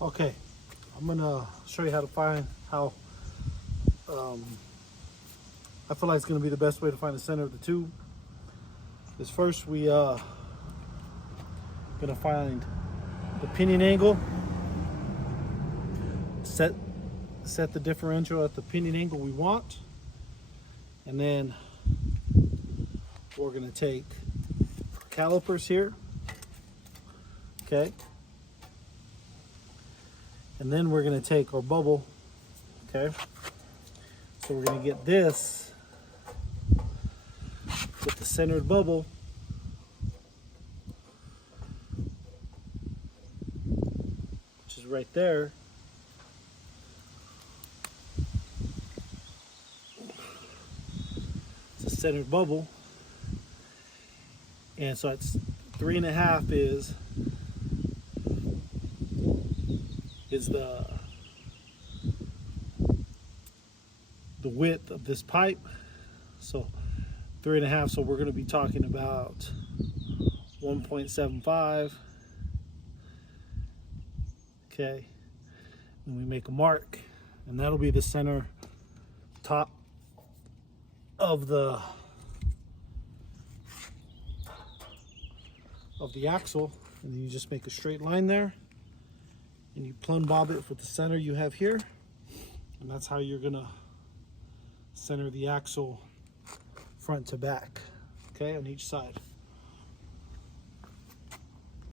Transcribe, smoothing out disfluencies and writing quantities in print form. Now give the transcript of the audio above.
Okay, I'm gonna show you how to find how I feel like it's gonna be the best way to find the center of the tube. Is first we gonna find the pinion angle, set the differential at the pinion angle we want, and then we're gonna take calipers here, okay, and then we're gonna take our bubble, okay, so we're gonna get this with the centered bubble, which is right there. It's a centered bubble, and so it's 3.5 is the width of this pipe. So 3.5, so we're going to be talking about 1.75. Okay, and we make a mark, and that'll be the center top of the axle, and then you just make a straight line there, and you plumb bob it with the center you have here, and that's how you're gonna center the axle front to back, okay, on each side.